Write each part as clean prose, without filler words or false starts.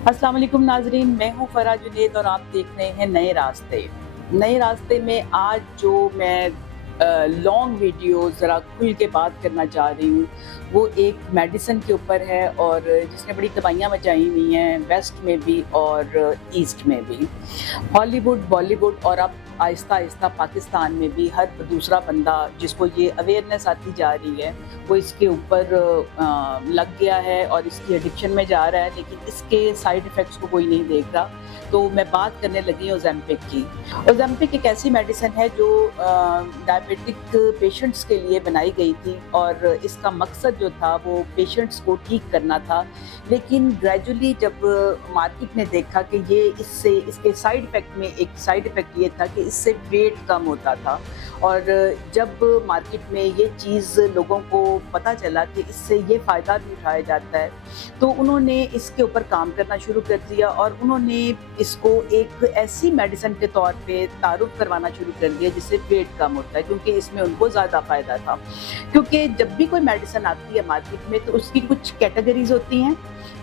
अस्सलाम वालेकुम नाजरीन, मैं हूँ फराह जुनैद और आप देख रहे हैं नए रास्ते। नए रास्ते में आज जो मैं लॉन्ग वीडियो ज़रा खुल के बात करना चाह रही हूँ, वो एक मेडिसिन के ऊपर है और जिसने बड़ी तबाहियाँ मचाई हुई हैं वेस्ट में भी और ईस्ट में भी। हॉलीवुड, बॉलीवुड और अब आहिस्ता-आहिस्ता पाकिस्तान में भी हर दूसरा बंदा जिसको ये अवेयरनेस आती जा रही है, वो इसके ऊपर लग गया है और इसकी एडिक्शन में जा रहा है, लेकिन इसके साइड इफ़ेक्ट्स को कोई नहीं देख रहा। तो मैं बात करने लगी हूँ ओज़ेम्पिक की। ओज़ेम्पिक एक ऐसी मेडिसिन है जो डायबिटिक पेशेंट्स के लिए बनाई गई थी और इसका मकसद जो था वो पेशेंट्स को ठीक करना था। लेकिन ग्रेजुअली जब मार्केट ने देखा कि ये इससे इसके साइड इफ़ेक्ट में एक साइड इफ़ेक्ट ये था कि इससे वेट कम होता था और जब मार्केट में ये चीज़ लोगों को पता चला कि इससे ये फ़ायदा भी उठाया जाता है, तो उन्होंने इसके ऊपर काम करना शुरू कर दिया और उन्होंने इसको एक ऐसी मेडिसिन के तौर पे तारुफ़ करवाना शुरू कर दिया जिससे वेट कम होता है, क्योंकि इसमें उनको ज़्यादा फ़ायदा था। क्योंकि जब भी कोई मेडिसिन आती है मार्केट में तो उसकी कुछ कैटेगरीज़ होती हैं,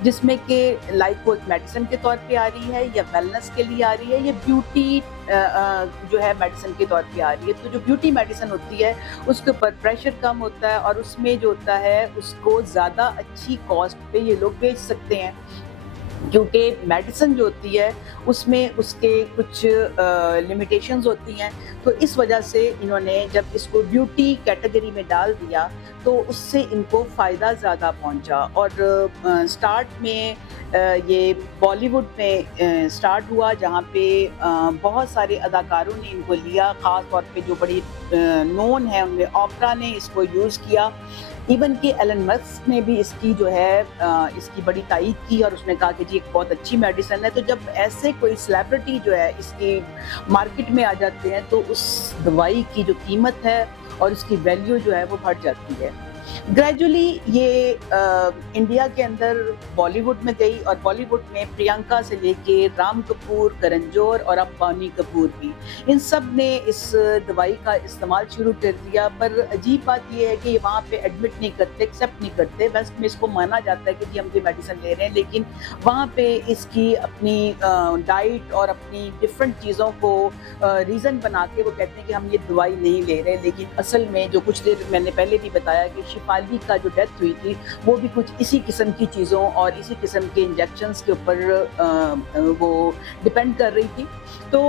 जिसमें कि लाइक वो एक मेडिसिन के तौर पे आ रही है या वेलनेस के लिए आ रही है या ब्यूटी जो है मेडिसिन के तौर पे आ रही है। तो जो ब्यूटी मेडिसिन होती है उसके ऊपर प्रेशर कम होता है और उसमें जो होता है उसको ज़्यादा अच्छी कॉस्ट पे ये लोग बेच सकते हैं, क्योंकि मेडिसिन जो होती है उसमें उसके कुछ लिमिटेशंस होती हैं। तो इस वजह से इन्होंने जब इसको ब्यूटी कैटेगरी में डाल दिया तो उससे इनको फ़ायदा ज़्यादा पहुंचा और स्टार्ट में ये बॉलीवुड में स्टार्ट हुआ, जहाँ पे बहुत सारे अदाकारों ने इनको लिया, ख़ास तौर पे जो बड़ी नोन है उनमें ओपरा ने इसको यूज़ किया। इवन कि एलन मस्क ने भी इसकी जो है इसकी बड़ी तारीफ़ की और उसने कहा कि जी एक बहुत अच्छी मेडिसिन है। तो जब ऐसे कोई सेलिब्रिटी जो है इसकी मार्केट में आ जाते हैं तो उस दवाई की जो कीमत है और उसकी वैल्यू जो है वो बढ़ जाती है। ग्रेजुअली ये इंडिया के अंदर बॉलीवुड में गई और बॉलीवुड में प्रियंका से लेके राम कपूर, करण जौहर और अब बोनी कपूर भी, इन सब ने इस दवाई का इस्तेमाल शुरू कर दिया। पर अजीब बात ये है कि ये वहाँ पे एडमिट नहीं करते, एक्सेप्ट नहीं करते। वेस्ट में इसको माना जाता है कि जी हम ये मेडिसिन ले रहे हैं, लेकिन वहाँ पे इसकी अपनी डाइट और अपनी डिफरेंट चीज़ों को रीज़न बना के वो कहते हैं कि हम ये दवाई नहीं ले रहे। लेकिन असल में जो कुछ देर मैंने पहले भी बताया कि शिफाली का जो डेथ हुई थी वो भी कुछ इसी किस्म की चीज़ों और इसी किस्म के इंजेक्शंस के ऊपर वो डिपेंड कर रही थी। तो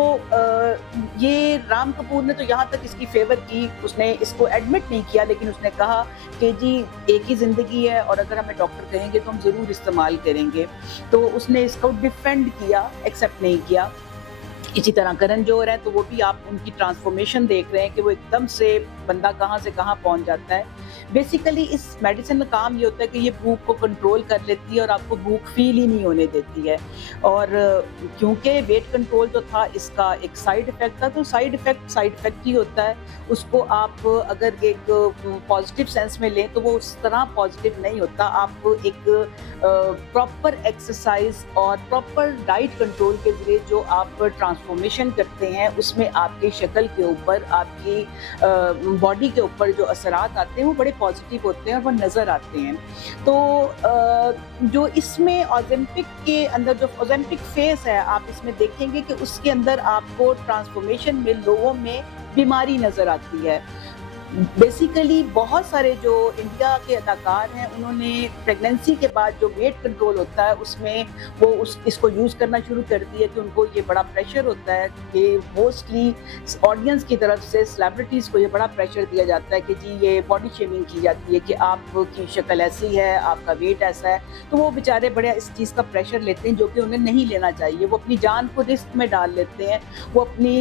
ये राम कपूर ने तो यहाँ तक इसकी फेवर की, उसने इसको एडमिट नहीं किया, लेकिन उसने कहा कि जी एक ही ज़िंदगी है और अगर हमें डॉक्टर कहेंगे तो हम ज़रूर इस्तेमाल करेंगे। तो उसने इसको डिफेंड किया, एक्सेप्ट नहीं किया। इसी तरह करण जौहर है तो वो भी आप उनकी ट्रांसफॉर्मेशन देख रहे हैं कि वो एकदम से बंदा कहाँ से कहाँ पहुँच जाता है। बेसिकली इस मेडिसिन का काम ये होता है कि ये भूख को कंट्रोल कर लेती है और आपको भूख फील ही नहीं होने देती है। और क्योंकि वेट कंट्रोल तो था, इसका एक साइड इफ़ेक्ट था, तो साइड इफ़ेक्ट ही होता है। उसको आप अगर एक पॉजिटिव सेंस में लें तो वो उस तरह पॉजिटिव नहीं होता। आप एक प्रॉपर एक्सरसाइज और प्रॉपर डाइट कंट्रोल के ज़रिए जो आप ट्रांसफॉर्मेशन करते हैं उसमें आपकी शक्ल के ऊपर, आपकी बॉडी के ऊपर जो असरात आते हैं वो बड़े पॉजिटिव होते हैं और वो नज़र आते हैं। तो जो इसमें ओज़ेम्पिक के अंदर जो ओज़ेम्पिक फेस है, आप इसमें देखेंगे कि उसके अंदर आपको ट्रांसफॉर्मेशन में लोगों में बीमारी नज़र आती है। बेसिकली बहुत सारे जो इंडिया के अदाकार हैं उन्होंने प्रेगनेंसी के बाद जो वेट कंट्रोल होता है उसमें वो इसको यूज़ करना शुरू कर दिया कि उनको ये बड़ा प्रेशर होता है कि मोस्टली ऑडियंस की तरफ से सेलिब्रिटीज़ को ये बड़ा प्रेशर दिया जाता है कि जी ये बॉडी शेमिंग की जाती है कि आपकी शक्ल ऐसी है, आपका वेट ऐसा है। तो वो बेचारे बड़े इस चीज़ का प्रेशर लेते हैं जो कि उन्हें नहीं लेना चाहिए। वो अपनी जान को रिस्क में डाल लेते हैं, वो अपनी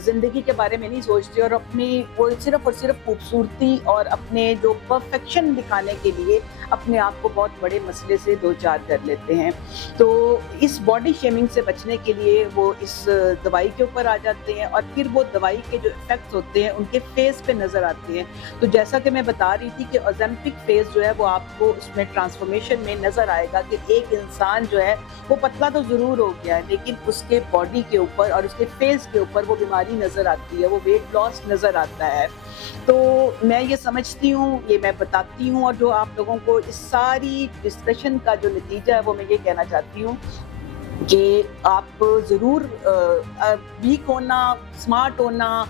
ज़िंदगी के बारे में नहीं सोचते और अपनी वो सिर्फ़ और सिर्फ खूबसूरती और अपने जो परफेक्शन दिखाने के लिए अपने आप को बहुत बड़े मसले से दो चार कर लेते हैं। तो इस बॉडी शेमिंग से बचने के लिए वो इस दवाई के ऊपर आ जाते हैं और फिर वो दवाई के जो इफ़ेक्ट्स होते हैं उनके फेस पे नज़र आते हैं। तो जैसा कि मैं बता रही थी कि ओज़ेम्पिक फेस जो है वो आपको उसमें ट्रांसफॉर्मेशन में नज़र आएगा कि एक इंसान जो है वो पतला तो ज़रूर हो गया है, लेकिन उसके बॉडी के ऊपर और उसके फेस के ऊपर वो बीमारी नज़र आती है, वो वेट लॉस नज़र आता है। तो मैं ये समझती हूँ, ये मैं बताती हूँ और जो आप लोगों को इस सारी डिस्कशन का जो नतीजा है वो मैं ये कहना चाहती हूँ کہ آپ ضرور ویک ہونا، اسمارٹ ہونا،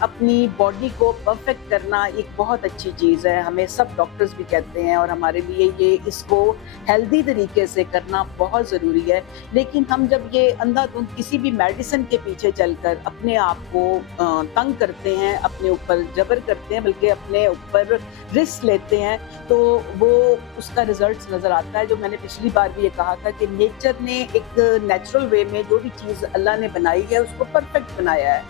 اپنی باڈی کو پرفیکٹ کرنا ایک بہت اچھی چیز ہے. ہمیں سب ڈاکٹرز بھی کہتے ہیں اور ہمارے لیے یہ اس کو ہیلدی طریقے سے کرنا بہت ضروری ہے. لیکن ہم جب یہ اندھا دھند کسی بھی میڈیسن کے پیچھے چل کر اپنے آپ کو تنگ کرتے ہیں، اپنے اوپر جبر کرتے ہیں، بلکہ اپنے اوپر رسک لیتے ہیں، تو وہ اس کا رزلٹس نظر آتا ہے. جو میں نے پچھلی بار بھی یہ کہا تھا کہ نیچر نے ایک نیچرل وے میں جو بھی چیز اللہ نے بنائی ہے اس کو پرفیکٹ بنایا ہے.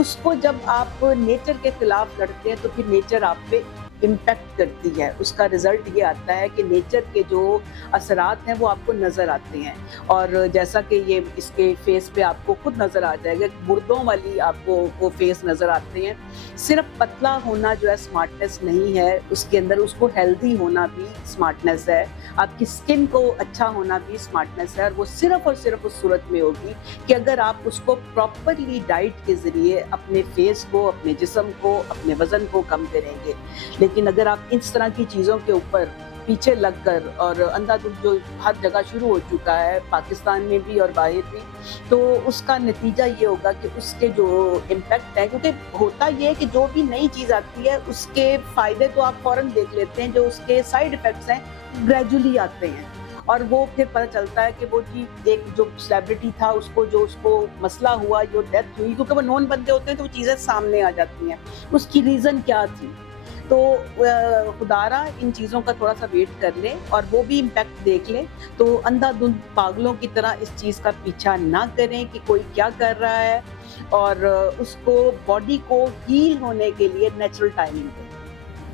اس کو جب آپ نیچر کے خلاف لڑتے ہیں تو پھر نیچر آپ پہ امپیکٹ کرتی ہے. اس کا رزلٹ یہ آتا ہے کہ نیچر کے جو اثرات ہیں وہ آپ کو نظر آتے ہیں. اور جیسا کہ یہ اس کے فیس پہ آپ کو خود نظر آ جائے گا، مردوں والی آپ کو وہ فیس نظر آتے ہیں. صرف پتلا ہونا جو ہے اسمارٹنیس نہیں ہے، اس کے اندر اس کو ہیلدی ہونا بھی اسمارٹنیس ہے. آپ کی اسکن کو اچھا ہونا بھی اسمارٹنیس ہے، اور وہ صرف اور صرف اس صورت میں ہوگی کہ اگر آپ اس کو پراپرلی ڈائٹ کے ذریعے اپنے فیس کو، اپنے جسم کو، اپنے وزن کو کم کریں گے. لیکن اگر آپ اس طرح کی چیزوں کے اوپر پیچھے لگ کر، اور اندھا دھند جو ہر جگہ شروع ہو چکا ہے پاکستان میں بھی اور باہر بھی، تو اس کا نتیجہ یہ ہوگا کہ اس کے جو امپیکٹ ہے، کیونکہ ہوتا یہ ہے کہ جو بھی نئی چیز آتی ہے اس کے فائدے تو آپ فوراً دیکھ لیتے ہیں، جو اس کے سائیڈ ایفیکٹس ہیں گریجولی آتے ہیں. اور وہ پھر پتہ چلتا ہے کہ وہ جی ایک جو سیلیبریٹی تھا اس کو مسئلہ ہوا، جو ڈیتھ ہوئی، کیونکہ وہ نون بندے ہوتے ہیں تو وہ چیزیں سامنے آ جاتی ہیں. اس کی ریزن کیا تھی؟ تو خدارا ان چیزوں کا تھوڑا سا ویٹ کر لیں اور وہ بھی امپیکٹ دیکھ لیں. تو اندھا دھند پاگلوں کی طرح اس چیز کا پیچھا نہ کریں کہ کوئی کیا کر رہا ہے، اور اس کو باڈی کو ہیل ہونے کے لیے نیچرل ٹائمنگ دیں.